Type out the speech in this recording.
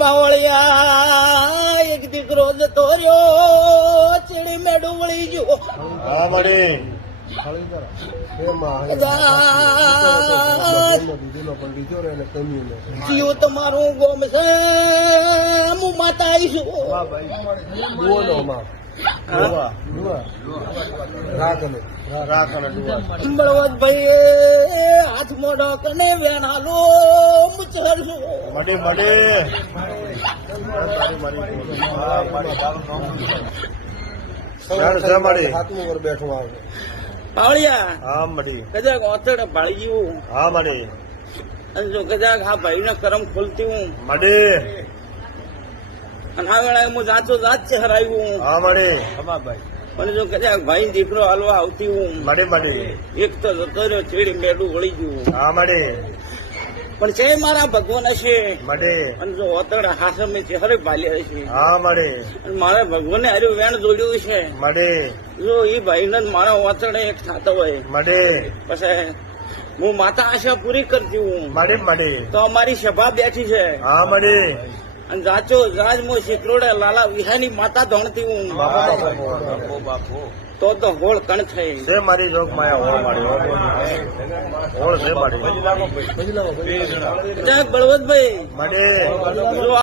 બાવળિયા એક દીકરો જતો રહ્યો ચીડી મેડું વળી ગયો. હા મળી જીવ તમારું ગોમ છે હું માતા આવીશું. બળવંતભાઈ હાથ મોઢો કને વેણાલો મુચરશું. મળી મળી બેઠું આવે બાવળિયા હા મળી કદાચ ઓથડ ભાળી ગયું હા મળી અને જો કદાચ આ ભાઈ ના કરમ ખોલતી હું મળી અને આ વેળાએ હું જાચો જાત છે હરાયું હા મળી અને જો કદાચ ભાઈ દીકરો હાલવા આવતી હું મળી મળી એક તો જતો રહ્યો ચીડી મેડું વળી ગયું હા મળી પણ છે મારા ભગવાન હશે મળી અને જો ઓતડ હાસમે છે હરે ભાલ્યા છે હા મળી અને મારા ભગવાને હાર્યું વેણ જોડ્યું છે. મળી જો એ ભાઈ ને મારા ઓતડ એક થતો હોય મળી પછી હું માતા આશા પૂરી કરતી હું મળી મળી તો અમારી સભા બેઠી છે હા મળી અને જાચો જાજ મો શીકરોડે લાલા વિહાની માતા ધણતી હું તો હોળ કણ થઈ છે મારી જોગ માયા હોળ મારી હોળ છે મારી બળવંતભાઈ મળી જો